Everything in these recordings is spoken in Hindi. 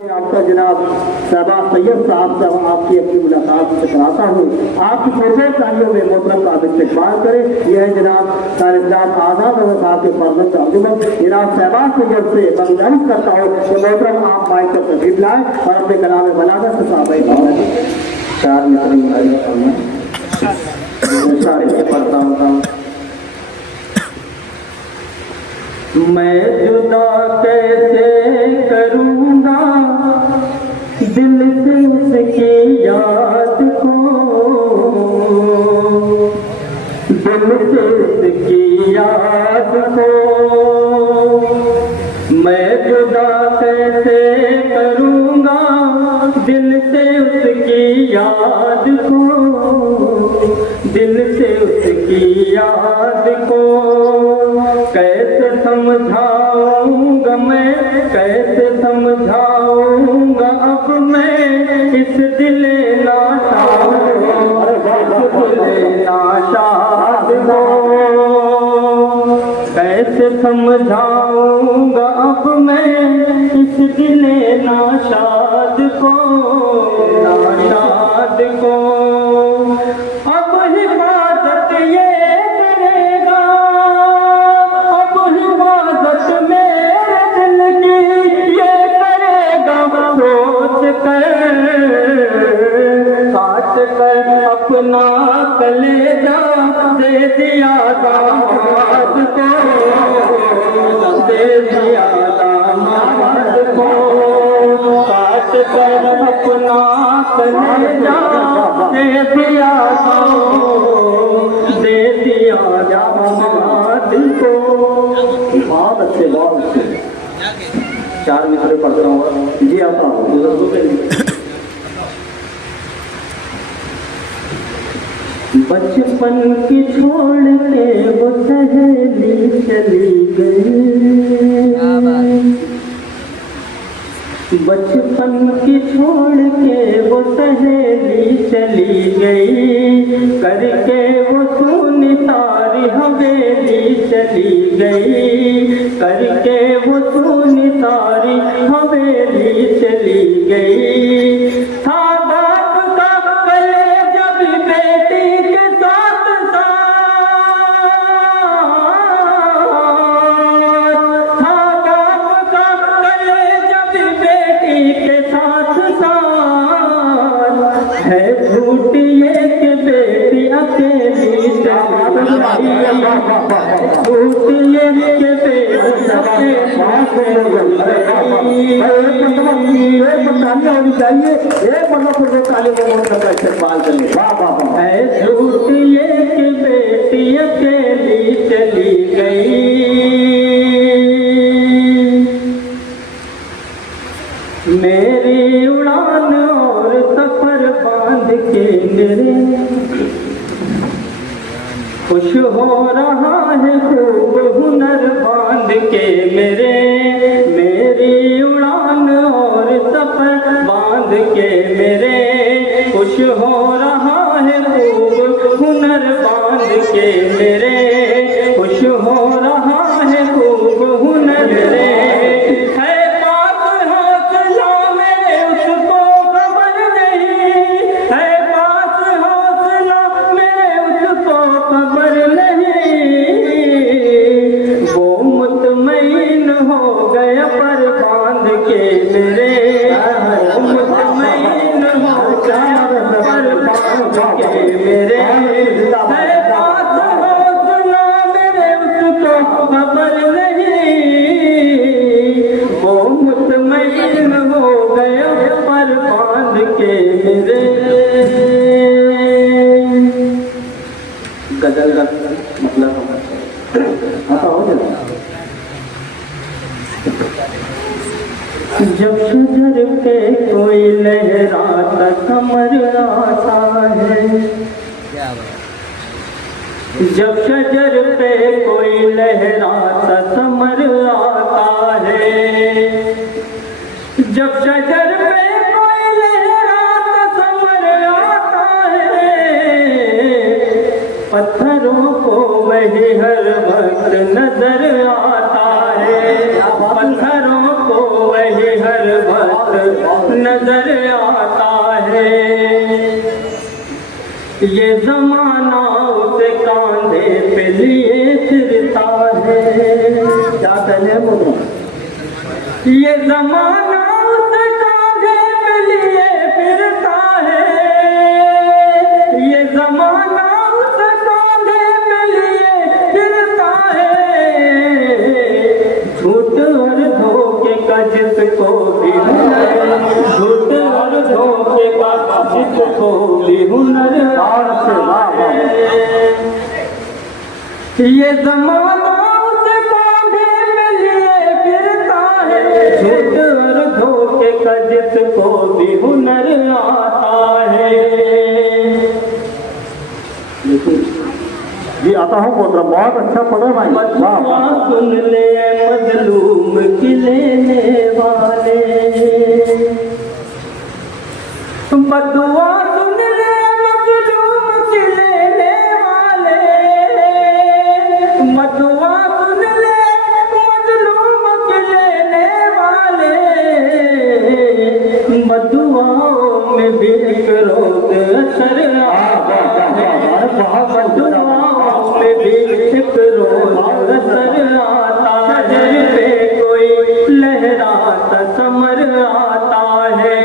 आपका जनाब शहबाज सैयद साहब से हम आपकी अपनी मुलाकात से कराता हूँ। आपकी छोटे तालियों में मोहतरम का इस्तेमाल करें। यह है जनाब सारिस्तान आज़ाद साहब के फर्जंद अंजुमन जनाब शहबाज सैयद से मैं गुजारिश करता हूँ कि मोहतरम आप माइक पर तशरीफ लाएं और अपने कलाम बनाकर से साहब चार मित्र पढ़ता हूँ। मैं जुदा कैसे करूँगा दिल से उसकी याद को, दिल से उसकी याद को। मैं जुदा कैसे करूँगा दिल से उसकी याद को, दिल से उसकी याद को। कैसे समझाऊंगा मैं, कैसे समझाऊंगा अब मैं इस दिले नाशाद को। कैसे समझाऊंगा अब मैं इस दिले नाशाद को, नाशाद को। अब हिफाजत ये करेगा, अब हिफाजत मेरे दिल की ये करेगा। सोच कर काट कर अपना कलेजा दे दिया दामाद को, दे दिया दामाद को। काट कर अपना कलेजा दे दिया, दे दिया दामाद को। बहुत अच्छे, बहुत अच्छे। चार मिसरे पढ़ता हूँ जी। आता हूँ। बचपन की छोड़ के वो सहेली चली गई, बचपन की छोड़ के वो सहेली चली गई। करके वो सुनी सारी हवेली चली गई, करके वो सुनी सारी हवेली चली गई। था बाप का कलेजा भी बेटी के साथ साथ, था बाप का कलेजा भी बेटी के साथ साथ। है झूठ ये कि बेटी अकेली चली गई, झूठ ये कि बेटी अकेली होनी चाहिए। एक मतलब फिर ताली का इस्तेमाल करें। वाह वाह। है झूठ ये कि बेटी अकेली चली गई, मेरी उड़ान और सफर बांध के मेरे खुश हो रहा है खूब हुनर बांध के मेरे। मेरी उड़ान और सफर बांध के मेरे खुश हो रहा है खूब हुनर बांध के मेरे, खुश हो रहा है खूब हुनर रे। गजल का मतलब जब शजर पे कोई लहराता कमर आता है, जब शजर पे कोई लहराता समर आता है, जब शजर पे कोई लहराता समर आता है। पत्थरों को वही हर वक्त नजर आता है, पत्थरों को वही हर वक्त ये जमाना उसे कांधे पे लिए फिरता है। क्या कहने बोलो? ये जमाना उसे कांधे पे लिए फिरता है। ये जमाना उसे कांधे पे लिए फिरता है। झूठ और धोखे का जिसको भी हुनर, झूठ और धोखे का जिसको भी हुनर है। ये जमाना उसे कांधे पे लिए फिरता है। झूठ और धोखे का जिसको भी हुनर आता है। जी आता हूँ पुत्र, बहुत अच्छा पढ़ो भाई। बदुआ सुन ले मजलूम की लेने वाले, बदुआ सुन ले मजलूम की लेने वाले, बदुआ सुन ले मजलूम की लेने वाले। बदुआओं में भी एक रोज असर आता है। बदुआओं में भी एक रोज असर आता है। पे कोई लहराता समर आता है।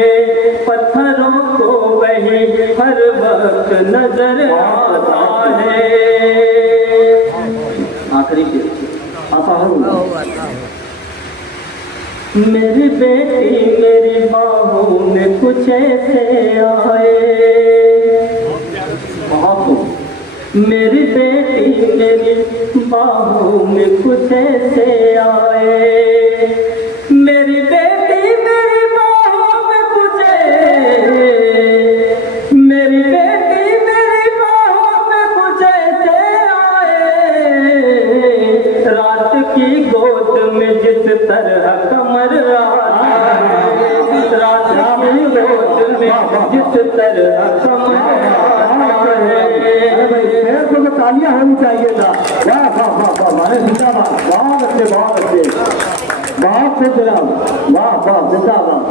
पत्थरों को वही हर वक्त नजर आता है। आखिरी आता हूँ। मेरी बेटी मेरी बाहों में कुछ ऐसे आए। मेरी बेटी मेरी बाहों में कुछ ऐसे आए। मेरी बेटी मेरी बाहों में कुछ मेरी बेटी मेरी बाहों में कुछ ऐसे आए। रात की गोद में जिस तरह कमर आता है। रात की गोद में जिस तरह कमर आता है। तो तालियां होनी चाहिए था। वाह वाह वाह वाह, मारे जिंदाबाद, बहुत अच्छे बहुत अच्छे, बहुत खुश जनाब, वाह वाह जिंदाबाद,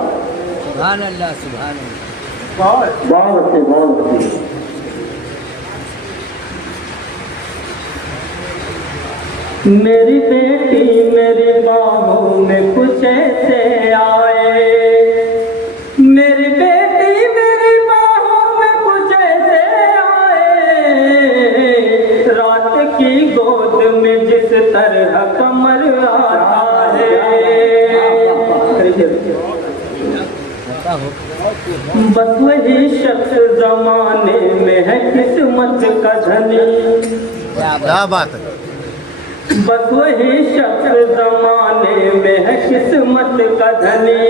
सुभान अल्लाह सुभान अल्लाह। बहुत अच्छे बहुत अच्छे। मेरी बेटी मेरी बाहों में कुछ ऐसे आए। मेरी बेटी मेरी बाहों में कुछ ऐसे आए। रात की गोद में जिस तरह कमर आता है। बस वही शख्स जमाने में है किस्मत का धनी। क्या बात है। बस वही शख्स जमाने में है किस्मत का धनी।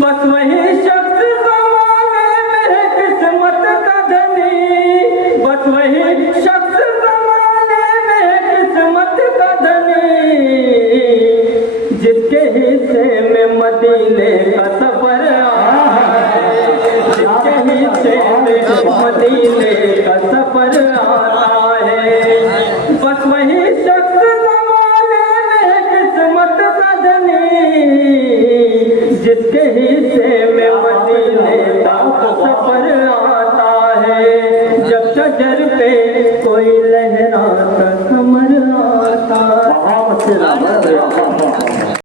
बस वही शख्स जमाने में है किस्मत का धनी। बस वही शख्स जमाने में है किस्मत का धनी। जिसके हिस्से में मदीने का सफर आता है। जिसके हिस्से में मदीने का सफर आता है। बस वही शख्स जमाने में किस्मत का धनी। जिसके हिस्से में मदीने का सफर आता है। जब शजर पे कोई लहराता समर आता। बहुत अच्छे